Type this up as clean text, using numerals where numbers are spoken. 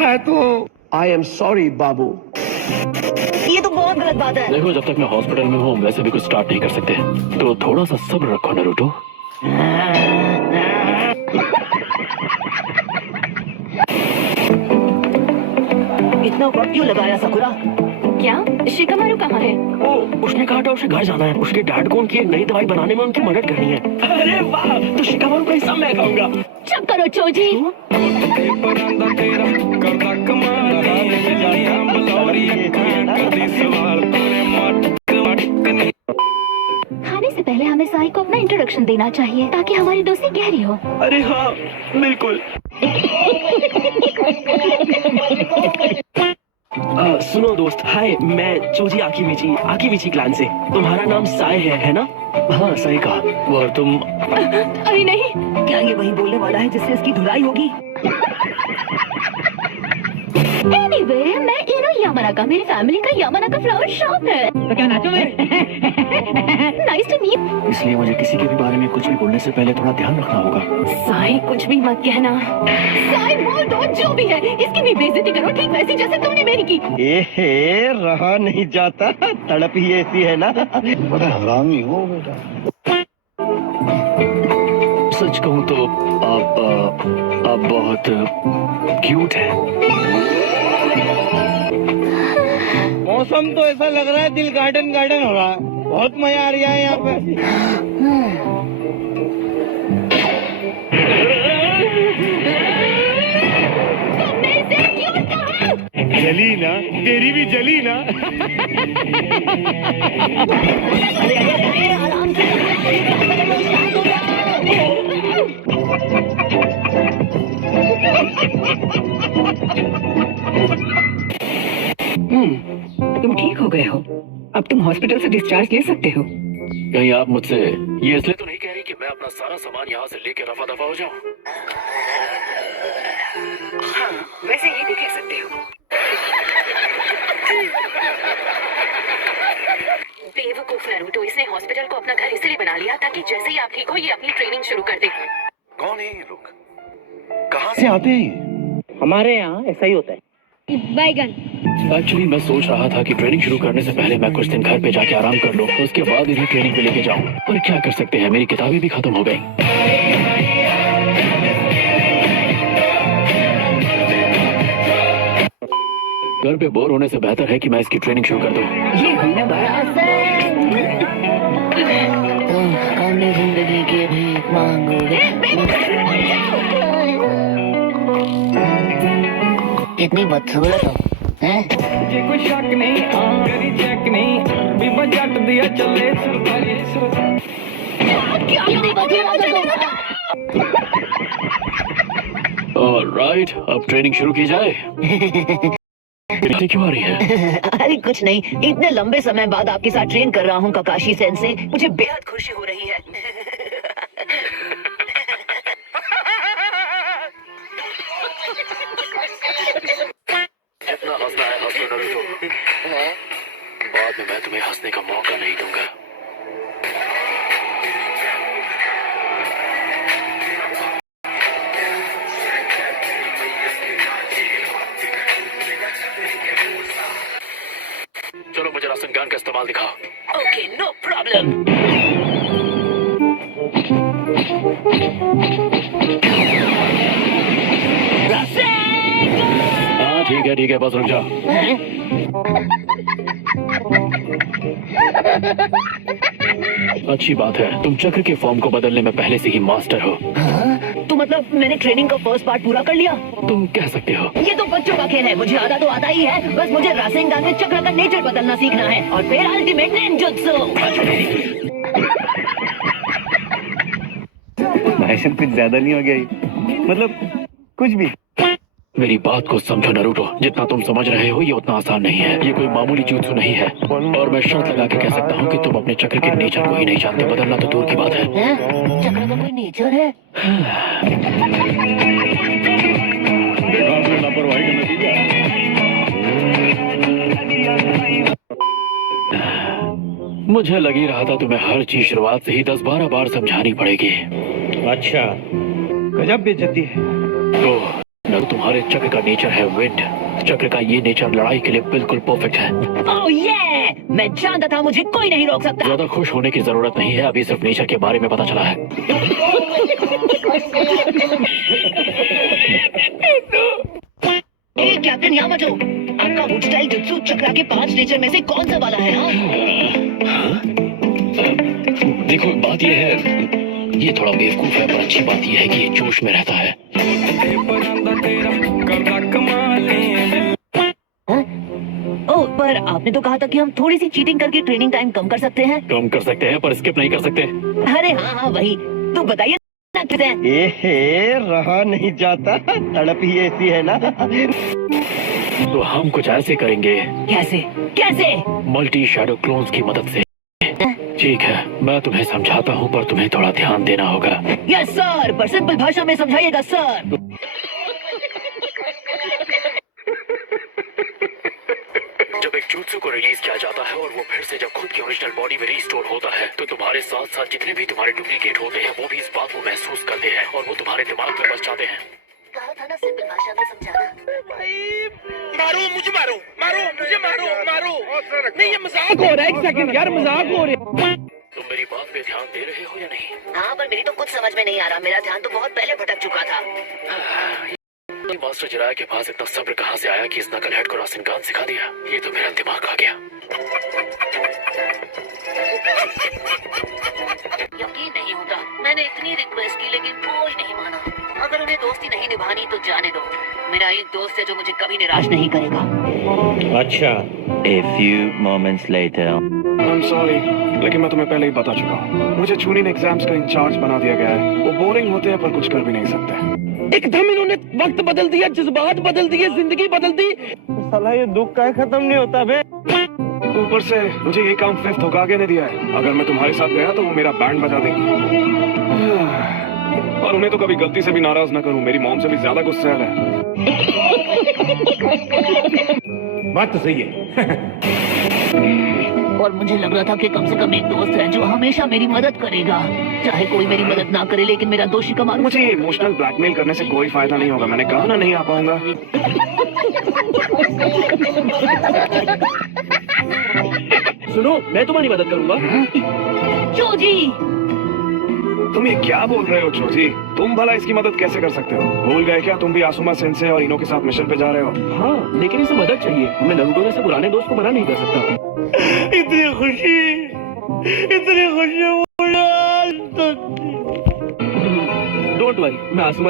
है तो I am sorry बाबू। ये तो बहुत गलत बात है। देखो, जब तक मैं हॉस्पिटल में हूँ वैसे भी कुछ स्टार्ट नहीं कर सकते, तो थोड़ा सा सब्र रखो नारुतो। इतना वक्त क्यों लगाया साकुरा? क्या शिकामारू कहाँ है? उसने कहा था उसे घर जाना है, उसके डैड को उनकी एक नई दवाई बनाने में उनकी मदद करनी है। अरे वाह, तो शिकामारू का हिस्सा मैं खाऊंगा। चुप करो चोजी। खाने से पहले हमें साई को अपना इंट्रोडक्शन देना चाहिए ताकि हमारी दोस्ती गहरी हो। अरे हाँ, बिल्कुल। सुनो दोस्त, हाय, मैं चोजी आकिमिची क्लान से। तुम्हारा नाम साई है ना? हाँ, सही कहा। और तुम? अरे नहीं। क्या ये वही बोलने वाला है जिससे इसकी धुलाई होगी? Anyway, मैं इनो यामानाका, मेरी फैमिली का यामानाका फ्लावर शॉप है। तो क्या नाचो मैं? Nice to meet. इसलिए मुझे किसी के भी बारे में कुछ भी बोलने से पहले थोड़ा ध्यान रखना होगा। साई, कुछ भी मत कहना। साई बोल दो जो भी है, इसकी भी बेइज्जती करो ठीक वैसी जैसे तुमने मेरी की। ए रहा नहीं जाता, तड़प ही ऐसी है ना। बड़ा हरामी हो बेटा। सच कहूँ तो आप बहुत क्यूट हैं। मौसम तो ऐसा लग रहा है दिल गार्डन गार्डन हो रहा है। बहुत मजा आ रहा है यहाँ पे। तुमने इसे क्यों कहा? जली ना, तेरी भी जली ना। अरे आराम से। तुम ठीक हो गए हो, अब तुम हॉस्पिटल से डिस्चार्ज ले सकते हो। कहीं आप मुझसे ये इसलिए तो नहीं कह रही कि मैं अपना सारा सामान यहाँ से लेके रफा दफा हो जाऊँ? हाँ, वैसे ये भी कह सकते हो। बेवकूफ नारुतो, इसने हॉस्पिटल को अपना घर इसलिए बना लिया ताकि जैसे ही आप ठीक हो ये अपनी ट्रेनिंग शुरू कर दे। कौन है ये लोग? कहाँ से आते हैं? हमारे यहाँ ऐसा ही होता है। बैगन। एक्चुअली मैं सोच रहा था कि ट्रेनिंग शुरू करने से पहले मैं कुछ दिन घर पे जाके आराम कर लूं, उसके बाद इन्हें ट्रेनिंग पे लेके जाऊं। पर क्या कर सकते हैं, मेरी किताबें भी खत्म हो गई। घर पे बोर होने से बेहतर है कि मैं इसकी ट्रेनिंग शुरू कर दूं। ये हुई ना बात। हमने जिंदगी के भीख मांगोगे। कितनी बदसूरत हो, हैं? जे कोई शक नहीं, मेरी चेक नहीं, बीबा जट दिया चले सरकारी ऑलराइट, अब ट्रेनिंग शुरू की जाए। क्यों आ रही है? अरे कुछ नहीं, इतने लंबे समय बाद आपके साथ ट्रेन कर रहा हूँ काकाशी सेंसे, मुझे बेहद खुशी हो रही है। जितना हंसना है हंस लो नारुतो। बाद में मैं तुम्हें हंसने का मौका नहीं दूंगा। चलो मुझे रासनगान का इस्तेमाल दिखाओ। Okay, no problem. हाँ ठीक है, बस रुक जाओ। अच्छी बात है, तुम चक्र के फॉर्म को बदलने में पहले से ही मास्टर हो। तो मतलब मैंने ट्रेनिंग का फर्स्ट पार्ट पूरा कर लिया? तुम कह सकते हो। ये तो बच्चों का खेल है, मुझे आधा तो आता ही है। बस मुझे रासेंगान में चक्र का नेचर बदलना सीखना है और फिर अल्टीमेट निंजुत्सु। भाषण कुछ ज्यादा नहीं हो गया ये? मतलब कुछ भी। मेरी बात को समझो नारुतो, जितना तुम समझ रहे हो ये उतना आसान नहीं है। ये कोई मामूली jutsu नहीं है, और मैं शर्त लगा के कह सकता हूँ कि तुम अपने चक्र के नेचर को ही नहीं जानते। बदलना तो दूर की बात है। चक्र का कोई नेचर है? लापरवाही का नतीजा। मुझे लग ही रहा था तुम्हें हर चीज शुरुआत से ही 10-12 बार समझानी पड़ेगी। अच्छा, गजब बेइज्जती है। ओह तुम्हारे चक्र का नेचर है विंड। चक्र का ये नेचर लड़ाई के लिए बिल्कुल परफेक्ट है। ओह ये मैं जानता था मुझे कोई नहीं रोक सकता। ज्यादा खुश होने की जरूरत नहीं है, अभी सिर्फ नेचर के बारे में पता चला है। कैप्टन यामाटो, आपका वुड स्टाइल जुत्सु चक्रा के 5 नेचर में से कौन सा वाला है? हाँ? देखो बात ये है, ये थोड़ा बेवकूफ है, पर अच्छी बात ये है कि ये जोश में रहता है। ओह पर आपने तो कहा था कि हम थोड़ी सी चीटिंग करके ट्रेनिंग टाइम कम कर सकते हैं। कम कर सकते हैं पर स्किप नहीं कर सकते। अरे हाँ हाँ वही तो बताइए ना किसे। रहा नहीं जाता, तड़प ही ऐसी है ना। तो हम कुछ ऐसे करेंगे, कैसे कैसे? मल्टी शैडो क्लोन्स की मदद से। ठीक है, मैं तुम्हें समझाता हूँ, पर तुम्हें थोड़ा ध्यान देना होगा। यस सर, पर सिंपल भाषा में समझाइएगा सर। जब एक जुत्सु को रिलीज किया जाता है और वो फिर से जब खुद की ओरिजिनल बॉडी में रिस्टोर होता है, तो तुम्हारे साथ साथ जितने भी तुम्हारे डुप्लीकेट होते हैं वो भी इस बात को महसूस करते हैं और वो तुम्हारे दिमाग में बस जाते हैं। कहा था ना सिंपल भाषा में समझाना। मारो मुझे, मारो मारो मुझे, मारो मारो। नहीं ये मजाक हो रहा है, एक सेकंड यार, मजाक हो रहा है। तुम मेरी बात पे ध्यान दे रहे हो या नहीं? हाँ पर मेरी तो कुछ समझ में नहीं आ रहा, मेरा ध्यान तो बहुत पहले भटक चुका था। मास्टर जिराया के पास इतना सब्र कहाँ से आया कि इस नकल हेड को रासेनगान सिखा दिया? ये तो मेरा दिमाग खा गया। यकीन नहीं होता, मैंने इतनी रिक्वेस्ट की लेकिन कोई नहीं माना। अगर उन्हें दोस्ती नहीं निभानी तो जाने दो, मेरा एक दोस्त है जो मुझे कभी निराश नहीं करेगा। अच्छा। A few moments later. I'm sorry, लेकिन मैं तुम्हें पहले ही बता चुका हूँ। मुझे चुनिन एग्जाम्स का इंचार्ज बना दिया गया है। वो बोरिंग होते हैं पर कुछ कर भी नहीं सकते। एकदम इन्होंने वक्त बदल दिया, जज्बात बदल दिए, जिंदगी बदल दी। साला ये दुख का खत्म नहीं होता बे। ऊपर से मुझे ये काम 5th होकागे ने दिया है। अगर मैं तुम्हारे साथ गया तो वो मेरा बैंड बजा देंगी। और उन्हें तो कभी गलती से भी नाराज ना करूं, मेरी मॉम से भी ज्यादा गुस्से है। बात तो सही है। और मुझे लग रहा था कि कम से कम एक दोस्त है जो हमेशा मेरी मदद करेगा, चाहे कोई मेरी मदद ना करे, लेकिन मेरा दोषी कमाल। मुझे ये इमोशनल ब्लैकमेल करने से कोई फायदा नहीं होगा। मैंने कहा ना नहीं आ पाऊंगा। सुनो, मैं तुम्हारी मदद करूंगा। जोजी, तुम ये क्या बोल रहे हो चोजी? तुम भला इसकी मदद कैसे कर सकते हो? भूल गए क्या तुम भी आसुमा सेंसे और इनो के साथ मिशन पे जा रहे हो? हाँ, लेकिन इसे मदद चाहिए। मैं नारुतो जैसे पुराने दोस्त को मना नहीं कर सकता। इतनी खुशी डोंट वरी, मैं आसुमा